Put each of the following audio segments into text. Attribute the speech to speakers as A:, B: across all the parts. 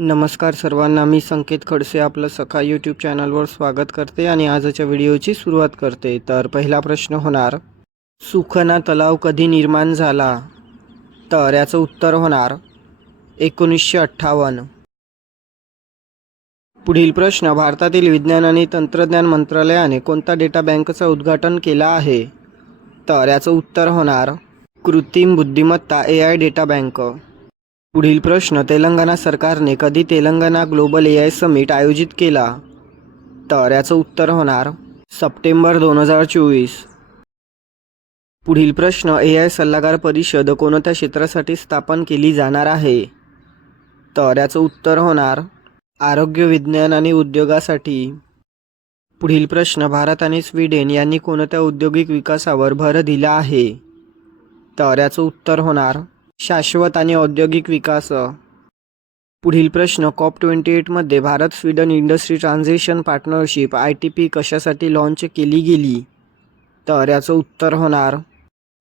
A: नमस्कार सर्वांना मी संकेत खडसे आपलं सखा यूट्यूब चॅनलवर स्वागत करते आणि आजच्या व्हिडिओची सुरुवात करते. तर पहिला प्रश्न होणार सुखना तलाव कधी निर्माण झाला? तर याचं उत्तर होणार एकोणीसशे अठ्ठावन्न. पुढील प्रश्न भारतातील विज्ञान आणि तंत्रज्ञान मंत्रालयाने कोणता डेटा बँकचं उद्घाटन केलं आहे? तर याचं उत्तर होणार कृत्रिम बुद्धिमत्ता ए आय डेटा बँक. पुढील प्रश्न तेलंगणा सरकारने कधी Telangana global A I summit आयोजित केला? तर याचं उत्तर होणार सप्टेंबर दोन हजार चोवीस. पुढील प्रश्न ए आय सल्लागार परिषद कोणत्या क्षेत्रासाठी स्थापन केली जाणार आहे? तर याचं उत्तर होणार आरोग्य विज्ञान आणि उद्योगासाठी. पुढील प्रश्न भारत आणि स्वीडन यांनी कोणत्या औद्योगिक विकासावर भर दिला आहे? तर याचं उत्तर होणार शाश्वत आणि औद्योगिक विकास. पुढील प्रश्न COP twenty एटमध्ये Bharat Sweden industry transition partnership I T P कशासाठी लॉन्च केली गेली? तर याचं उत्तर होणार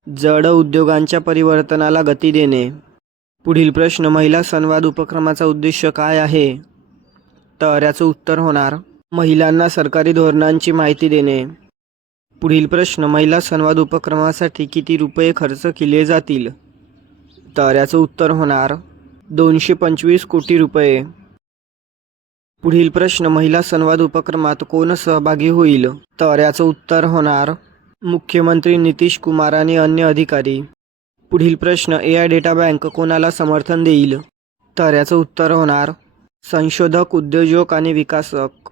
A: जड उद्योगांच्या परिवर्तनाला गती देणे. पुढील प्रश्न महिला संवाद उपक्रमाचा उद्देश काय आहे? तर याचं उत्तर होणार महिलांना सरकारी धोरणांची माहिती देणे. पुढील प्रश्न महिला संवाद उपक्रमासाठी किती रुपये खर्च केले जातील? तर याचं उत्तर होणार दोनशे पंचवीस कोटी रुपये. पुढील प्रश्न महिला संवाद उपक्रमात कोण सहभागी होईल? तर याचं उत्तर होणार मुख्यमंत्री नितीश कुमार आणि अन्य अधिकारी. पुढील प्रश्न ए आय डेटा बँक कोणाला समर्थन देईल? तर याचं उत्तर होणार संशोधक उद्योजक आणि विकासक.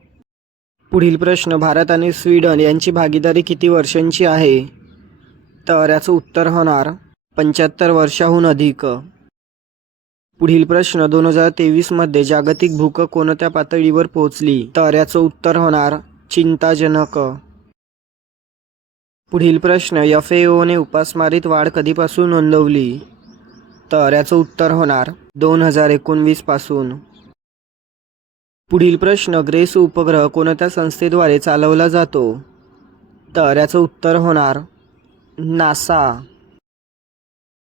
A: पुढील प्रश्न भारत आणि स्वीडन यांची भागीदारी किती वर्षांची आहे? तर याचं उत्तर होणार पंच्याहत्तर वर्षाहून अधिक. पुढील प्रश्न दोन हजार तेवीसमध्ये जागतिक भूक कोणत्या पातळीवर पोहोचली? तर याचं उत्तर होणार चिंताजनक. पुढील प्रश्न एफ ए ओने उपासमारीत वाढ कधीपासून नोंदवली? तर याचं उत्तर होणार दोन हजार एकोणवीसपासून पुढील प्रश्न ग्रेस उपग्रह कोणत्या संस्थेद्वारे चालवला जातो? तर याचं उत्तर होणार नासा.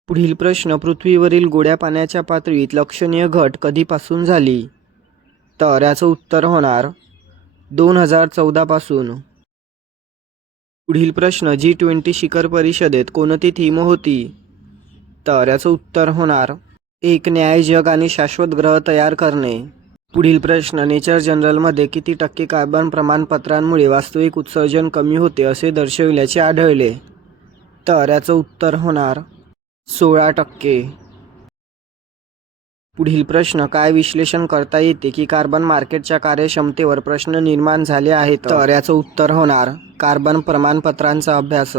A: पुढील प्रश्न पृथ्वीवरील गोड्या पाण्याच्या पातळीत लक्षणीय घट कधीपासून झाली? तर याचं उत्तर होणार दोन हजार चौदापासून पुढील प्रश्न जी ट्वेंटी शिखर परिषदेत कोणती थीम होती तर याचं उत्तर होणार एक न्याय जग आणि शाश्वत ग्रह तयार करणे. पुढील प्रश्न नेचर जनरलमध्ये किती टक्के कार्बन प्रमाणपत्रांमुळे वास्तविक उत्सर्जन कमी होते असे दर्शविल्याचे आढळले? तर याचं उत्तर होणार सोळा टक्के. पुढील प्रश्न काय विश्लेषण करता येते की कार्बन मार्केटच्या कार्यक्षमतेवर प्रश्न निर्माण झाले आहेत? तर याचं उत्तर होणार कार्बन प्रमाणपत्रांचा अभ्यास.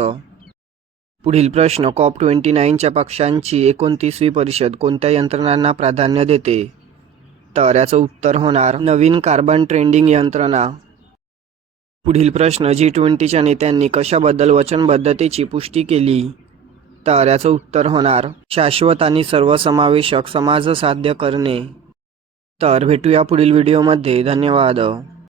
A: पुढील प्रश्न कॉप ट्वेंटी नाईनच्या पक्षांची एकोणतीसवी परिषद कोणत्या यंत्रणांना प्राधान्य देते? तर याचं उत्तर होणार नवीन कार्बन ट्रेंडिंग यंत्रणा. पुढील प्रश्न जी ट्वेंटीच्या नेत्यांनी कशाबद्दल वचनबद्धतेची पुष्टी केली? तर याचं उत्तर होणार. शाश्वत आणि सर्वसमावेशक समाज साध्य करणे. तर भेटूया पुढील व्हिडिओमध्ये. धन्यवाद.